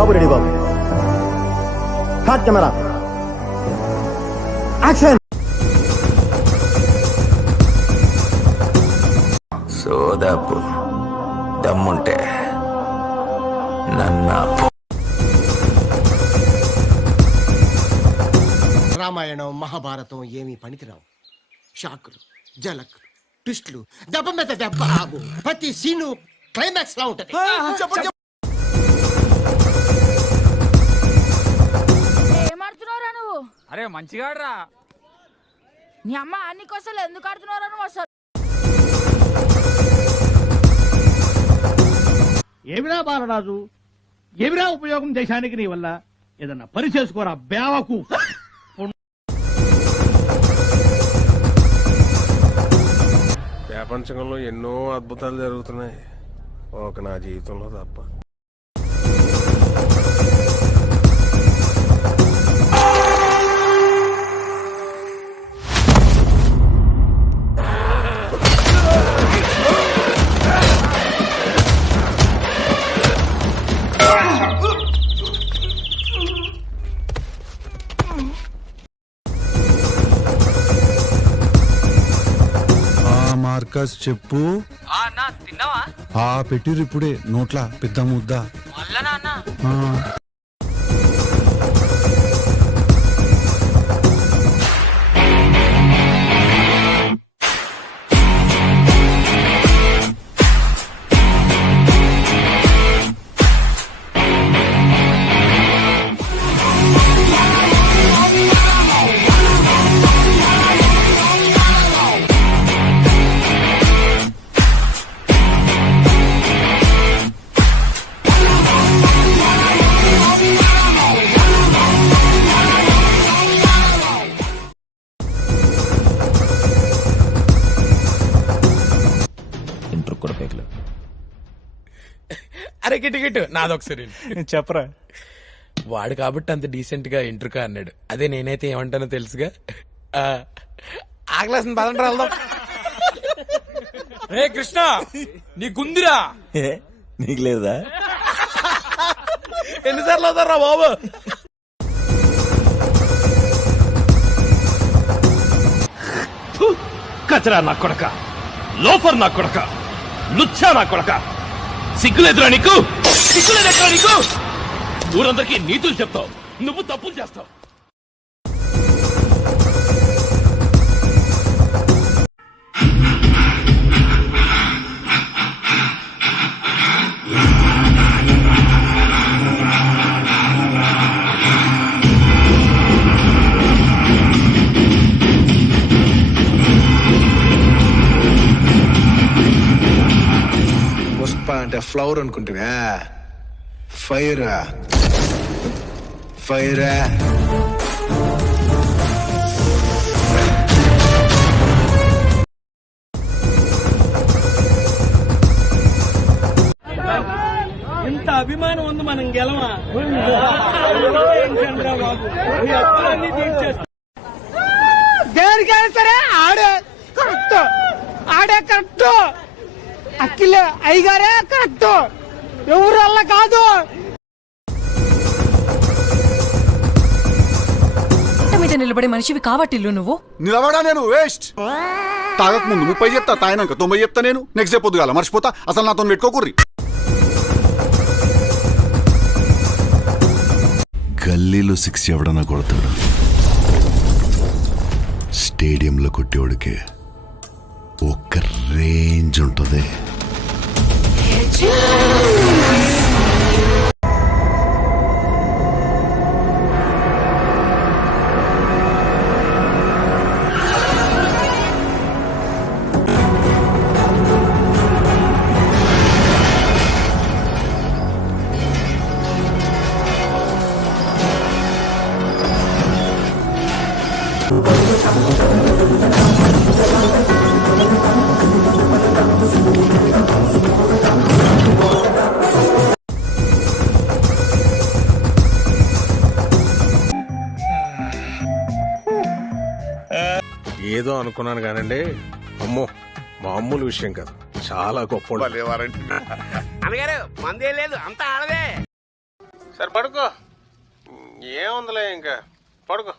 బాబు ready బాబు. Hot camera action. సోదాపు దమ్ముంటే నన్నాపు. రామాయణం మహాభారతం ఏమీ పనికిరావు. షాకులు, జలక్, ట్విస్టులు, దెబ్బ మీద దెబ్బ. ప్రతి సీను క్లైమాక్స్ లా ఉంటది. ఏమాడుతున్నావురా నువ్వు? అరే మంచిగాడ్రా. నీ అమ్మ అన్ని కోసాలు ఎందుకు ఆడుతున్నావురా నువ్వు అసలు? ఏమిరా బాలరాజు, ఏమిరా ఉపయోగం దేశానికి నీ వల్ల? ఏదన్నా పని చేసుకోరా బేవకు. ప్రపంచంలో ఎన్నో అద్భుతాలు జరుగుతున్నాయి, ఒక నా జీవితంలో తప్ప. మార్కస్ చెప్పు. తిన్నావా? పెట్టిరు ఇప్పుడే నోట్లా పెద్ద ముద్ద. అరే గిట్టు నాదొకసారి చెప్పరా. వాడు కాబట్టి అంత డీసెంట్ గా ఇంటర్కా అన్నాడు. అదే నేనైతే ఏమంటానో తెలుసుగా. ఆగలేసిన పదండి వెళ్దాం. రే కృష్ణ, నీకుందిరా? నీకు లేదా? ఎన్నిసార్లు అవుతారా బాబు? కచరా నా కొడక, లోఫర్ నా కొడక, లుచ్చా నా కొడక. సిగ్గులేదురా నీకు? సిగ్గులేదురా నీకు? ఊరందరికీ నీతులు చెప్తావు, నువ్వు తప్పులు చేస్తావు. పుష్ప అంటే ఫ్లవర్ అనుకుంటున్నా. ఫైరా ఫైరా. ఇంత అభిమానం ఉంది, మనం గెలవా? దేనికైనా సరే ఆడే కరెక్ట్, ఆడే కరెక్ట్. అఖిలే అయ్యగారే కరెక్ట్, ఎవరు వల్ల కాదు. మీద నిలబడే మనిషివి కావట్టిల్లు నువ్వు. నిలబడా నేను వేస్ట్. తాగక ముందు 30 చెప్తా, తాగినాక 90 చెప్తా. నేను నెక్స్ట్ డే పొద్దుగాల మర్చిపోతా. అసలు నాతో పెట్టుకోకుర్రి. గల్లీలో 6 ఎవడన్నా కొడతాడు, స్టేడియంలో కొట్టేవాడికి ఒక్క రేంజ్ ఉంటుంది. ఏదో అనుకున్నాను కానండి, అమ్మో మామూలు విషయం కాదు, చాలా గొప్ప. అన్నగారు మందే లేదు, అంతా ఆడదే. సరే పడుకో, ఏముందిలే ఇంకా పడుకో.